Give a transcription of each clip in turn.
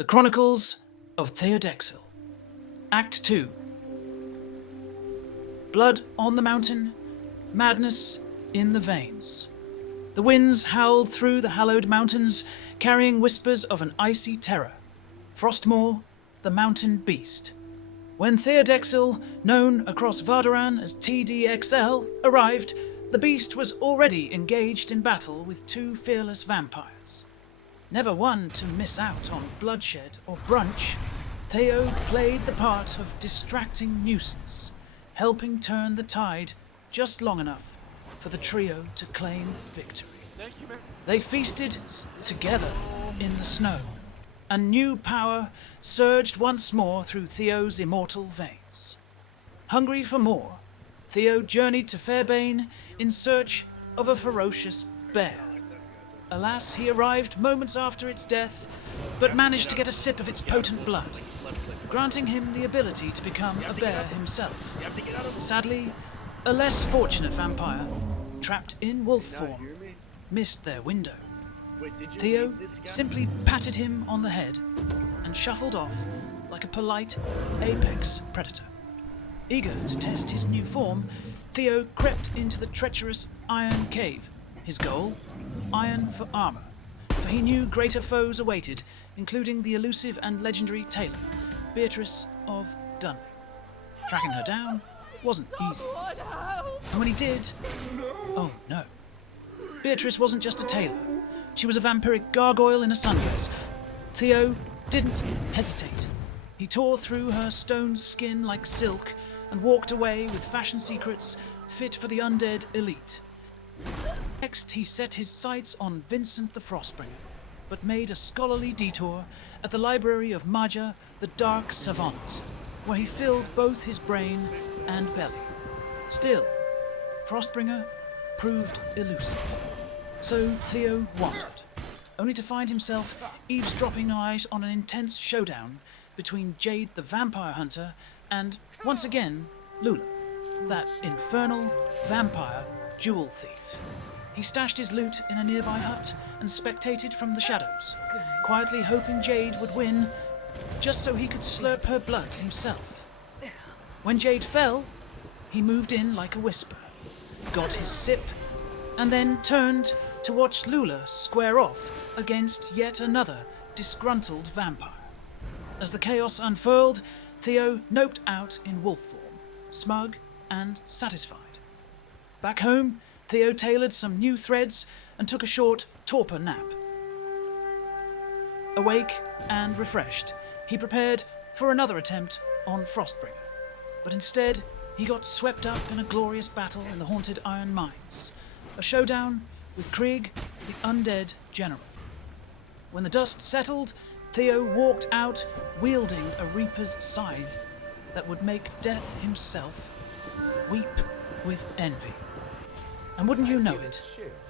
The Chronicles of Theodexil, Act 2. Blood on the mountain, madness in the veins. The winds howled through the hallowed mountains, carrying whispers of an icy terror. Frostmore, the mountain beast. When Theodexil, known across Vardaran as TDXL, arrived, the beast was already engaged in battle with two fearless vampires. Never one to miss out on bloodshed or brunch, Theo played the part of distracting nuisance, helping turn the tide just long enough for the trio to claim victory. They feasted together in the snow, and new power surged once more through Theo's immortal veins. Hungry for more, Theo journeyed to Fairbane in search of a ferocious bear. Alas, he arrived moments after its death, but managed to get a sip of its potent blood, granting him the ability to become a bear himself. Sadly, a less fortunate vampire, trapped in wolf form, missed their window. Theo simply patted him on the head and shuffled off like a polite apex predator. Eager to test his new form, Theo crept into the treacherous iron cave. His goal? Iron for armor, for he knew greater foes awaited, including the elusive and legendary tailor, Beatrice of Dunley. Tracking her down wasn't easy. And when he did, oh no. Beatrice wasn't just a tailor. She was a vampiric gargoyle in a sundress. Theo didn't hesitate. He tore through her stone skin like silk and walked away with fashion secrets fit for the undead elite. Next, he set his sights on Vincent the Frostbringer, but made a scholarly detour at the library of Maja, the Dark Savant, where he filled both his brain and belly. Still, Frostbringer proved elusive. So Theo wandered, only to find himself eavesdropping eyes on an intense showdown between Jade the Vampire Hunter and, once again, Lula, that infernal vampire jewel thief. He stashed his loot in a nearby hut and spectated from the shadows, quietly hoping Jade would win, just so he could slurp her blood himself. When Jade fell, he moved in like a whisper, got his sip, and then turned to watch Lula square off against yet another disgruntled vampire. As the chaos unfurled, Theo noped out in wolf form, smug and satisfied. Back home, Theo tailored some new threads and took a short torpor nap. Awake and refreshed, he prepared for another attempt on Frostbringer. But instead, he got swept up in a glorious battle in the haunted iron mines. A showdown with Krieg, the undead general. When the dust settled, Theo walked out wielding a reaper's scythe that would make death himself weep with envy. And wouldn't you know it,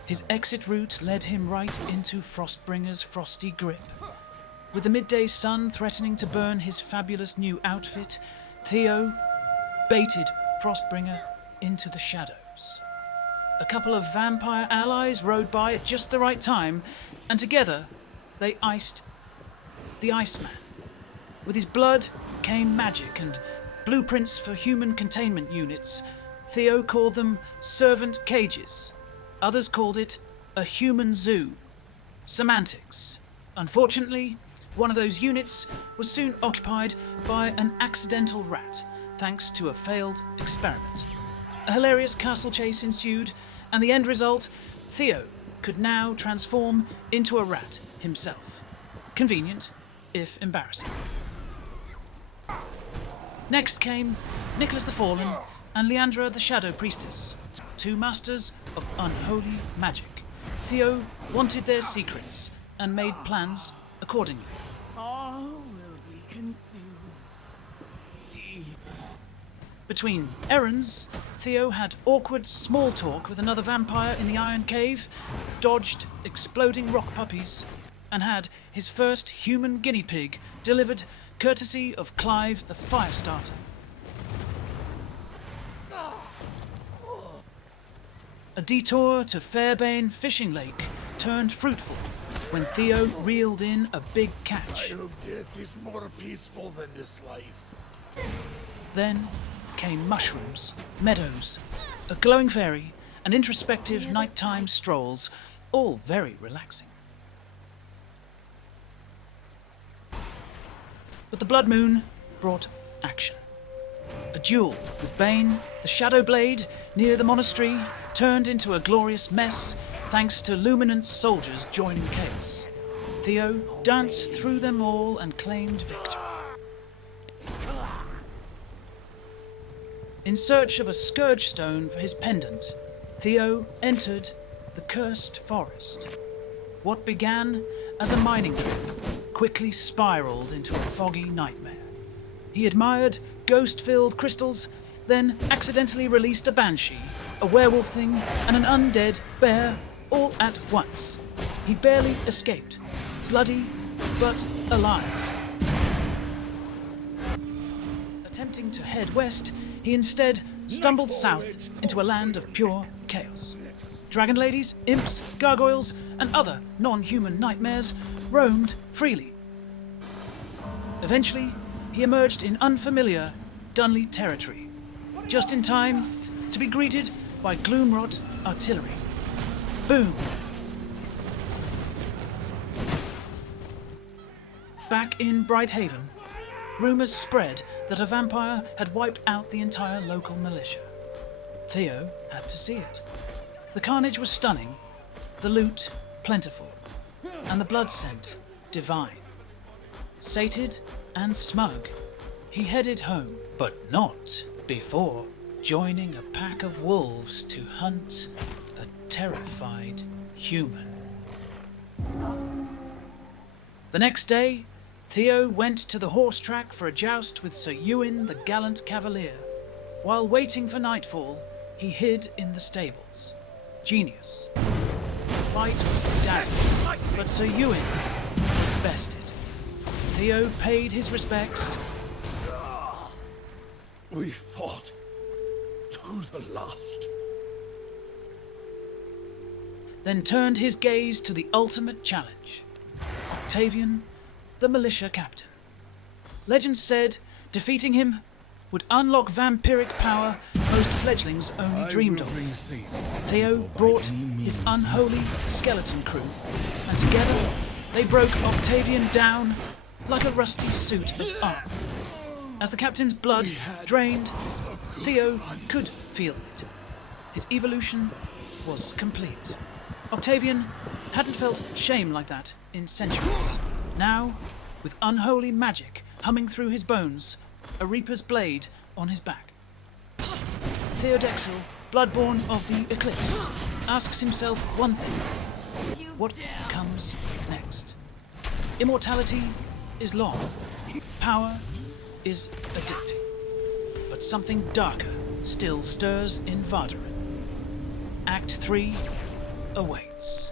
his exit route led him right into Frostbringer's frosty grip. With the midday sun threatening to burn his fabulous new outfit, Theo baited Frostbringer into the shadows. A couple of vampire allies rode by at just the right time, and together they iced the Iceman. With his blood came magic and blueprints for human containment units. Theo called them servant cages. Others called it a human zoo. Semantics. Unfortunately, one of those units was soon occupied by an accidental rat, thanks to a failed experiment. A hilarious castle chase ensued, and the end result, Theo could now transform into a rat himself. Convenient, if embarrassing. Next came Nicholas the Fallen and Leandra the Shadow Priestess, two masters of unholy magic. Theo wanted their secrets and made plans accordingly. All will be consumed. Between errands, Theo had awkward small talk with another vampire in the Iron Cave, dodged exploding rock puppies, and had his first human guinea pig delivered courtesy of Clive the Firestarter. A detour to Fairbane Fishing Lake turned fruitful, when Theo reeled in a big catch. I hope death is more peaceful than this life. Then came mushrooms, meadows, a glowing fairy, and introspective nighttime strolls, all very relaxing. But the blood moon brought action. A duel with Bane, the Shadow Blade, near the monastery, turned into a glorious mess thanks to Luminance soldiers joining Chaos. Theo danced through them all and claimed victory. In search of a scourge stone for his pendant, Theo entered the cursed forest. What began as a mining trip quickly spiraled into a foggy nightmare. He admired ghost-filled crystals, then accidentally released a banshee, a werewolf thing, and an undead bear all at once. He barely escaped, bloody but alive. Attempting to head west, he instead stumbled south into a land of pure chaos. Dragon ladies, imps, gargoyles, and other non-human nightmares roamed freely. Eventually, he emerged in unfamiliar Dunley territory, just in time to be greeted by Gloomrot artillery. Boom! Back in Brighthaven, rumours spread that a vampire had wiped out the entire local militia. Theo had to see it. The carnage was stunning, the loot plentiful, and the blood scent divine. Sated and smug, he headed home, but not before joining a pack of wolves to hunt a terrified human. The next day, Theo went to the horse track for a joust with Sir Ewan the gallant cavalier. While waiting for nightfall, he hid in the stables. Genius. The fight was dazzling, but Sir Ewan was bested. Theo paid his respects. We fought to the last. Then turned his gaze to the ultimate challenge. Octavian, the militia captain. Legend said defeating him would unlock vampiric power most fledglings only dreamed of. Theo brought his unholy skeleton crew, and together they broke Octavian down like a rusty suit of armor. As the captain's blood drained, Theo could feel it. His evolution was complete. Octavian hadn't felt shame like that in centuries. Now, with unholy magic humming through his bones, a reaper's blade on his back. Theodexil, bloodborn of the Eclipse, asks himself one thing. What comes next? Immortality is long. Power is addicting. But something darker still stirs in Vardaran. Act 3 awaits.